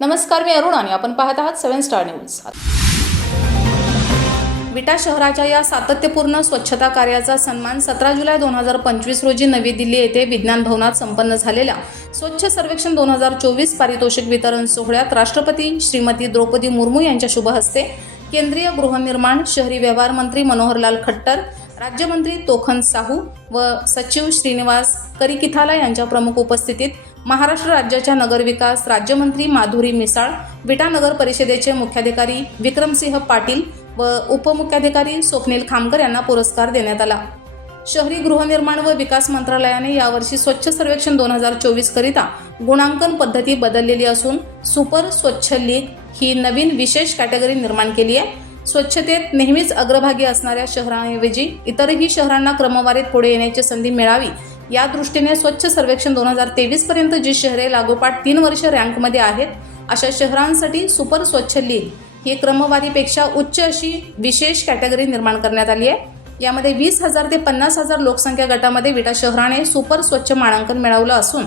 नमस्कार मी अरुण आणि आपण पाहत आहात सेव्हन स्टार न्यूज. विटा शहराच्या या सातत्यपूर्ण स्वच्छता कार्याचा सन्मान सतरा जुलै दोन हजार पंचवीस रोजी नवी दिल्ली येथे विज्ञान भवनात संपन्न झालेल्या स्वच्छ सर्वेक्षण दोन हजार चोवीस पारितोषिक वितरण सोहळ्यात राष्ट्रपती श्रीमती द्रौपदी मुर्मू यांच्या शुभ हस्ते केंद्रीय गृहनिर्माण शहरी व्यवहार मंत्री मनोहरलाल खट्टर राज्यमंत्री तोखन साहू व सचिव श्रीनिवास करिकिथाला यांच्या प्रमुख उपस्थितीत महाराष्ट्र राज्याच्या नगरविकास राज्यमंत्री माधुरी मिसाळ विटा नगर परिषदेचे मुख्याधिकारी विक्रमसिंह पाटील व उपमुख्याधिकारी स्वप्नील खामकर यांना पुरस्कार देण्यात आला. शहरी गृहनिर्माण व विकास मंत्रालयाने यावर्षी स्वच्छ सर्वेक्षण दोन हजार चोवीस करिता गुणांकन पद्धती बदललेली असून सुपर स्वच्छ लीग ही नवीन विशेष कॅटेगरी निर्माण केली आहे. स्वच्छतेत नेहमीच अग्रभागी असणाऱ्या शहरांऐवजी इतरही शहरांना क्रमवारीत पुढे येण्याची संधी मिळावी या दृष्टीने स्वच्छ सर्वेक्षण दोन हजार तेवीस पर्यंत जी शहरे लागोपाठ तीन वर्ष रँकमध्ये आहेत अशा शहरांसाठी सुपर स्वच्छ लीग ही क्रमवारीपेक्षा उच्च अशी विशेष कॅटेगरी निर्माण करण्यात आली आहे. यामध्ये वीस हजार ते पन्नास हजार लोकसंख्या गटामध्ये विटा शहराने सुपर स्वच्छ मानांकन मिळवलं असून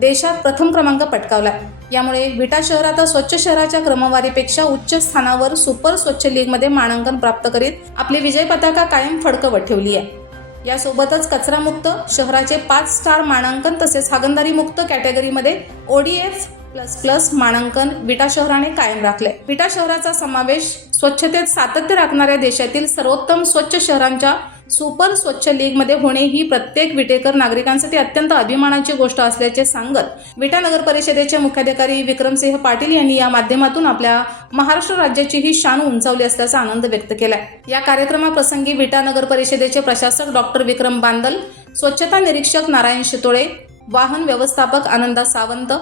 देशात प्रथम क्रमांक पटकावला यामुळे विटा शहर आता स्वच्छ शहराच्या क्रमवारीपेक्षा उच्च स्थानावर सुपर स्वच्छ लीगमध्ये मानांकन प्राप्त करीत आपली विजय पताका कायम फडकवत ठेवली आहे. यासोबतच कचरामुक्त शहराचे पाच स्टार मानांकन तसेच हागंदारी मुक्त कॅटेगरीमध्ये ओडीएफ प्लस प्लस मानांकन विटा शहराने कायम राखले. विटा शहराचा समावेश स्वच्छतेत सातत्य राखणाऱ्या देशातील सर्वोत्तम स्वच्छ शहरांच्या सुपर स्वच्छ लीगमध्ये होणे ही प्रत्येक विटेकर नागरिकांसाठी अत्यंत अभिमानाची गोष्ट असल्याचे सांगत विटा नगर परिषदेचे मुख्याधिकारी विक्रमसिंह पाटील यांनी या माध्यमातून आपल्या महाराष्ट्र राज्याची ही शान उंचावली असल्याचा आनंद व्यक्त केला या कार्यक्रमाप्रसंगी विटा नगर परिषदेचे प्रशासक डॉक्टर विक्रम बांदल स्वच्छता निरीक्षक नारायण शितोळे वाहन व्यवस्थापक आनंदा सावंत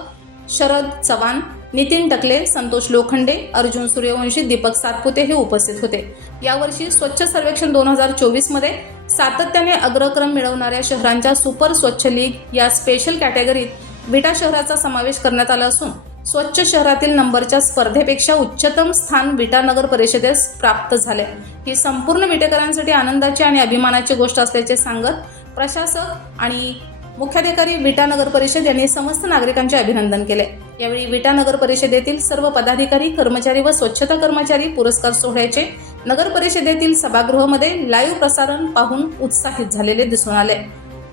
शरद चव्हाण नितीन टकले संतोष लोखंडे अर्जुन सूर्यवंशी दीपक सातपुते हे उपस्थित होते. यावर्षी स्वच्छ सर्वेक्षण दोन हजार चोवीसमध्ये सातत्याने अग्रक्रम मिळवणाऱ्या शहरांच्या सुपर स्वच्छ लीग या स्पेशल कॅटेगरीत विटा शहराचा समावेश करण्यात आला असून स्वच्छ शहरातील नंबरच्या स्पर्धेपेक्षा उच्चतम स्थान विटा नगर परिषदेस प्राप्त झाले. ही संपूर्ण विटेकरांसाठी आनंदाची आणि अभिमानाची गोष्ट असल्याचे सांगत प्रशासक आणि मुख्याधिकारी विटा नगर परिषद यांनी समस्त नागरिकांचे अभिनंदन केले. यावेळी विटा नगर परिषदेतील सर्व पदाधिकारी कर्मचारी व स्वच्छता कर्मचारी पुरस्कार सोहळ्याचे नगर परिषदेतील सभागृहामध्ये लाईव्ह प्रसारण पाहून उत्साहित झालेले दिसून आले.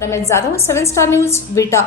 Ramesh Jadhav seven star news Vita.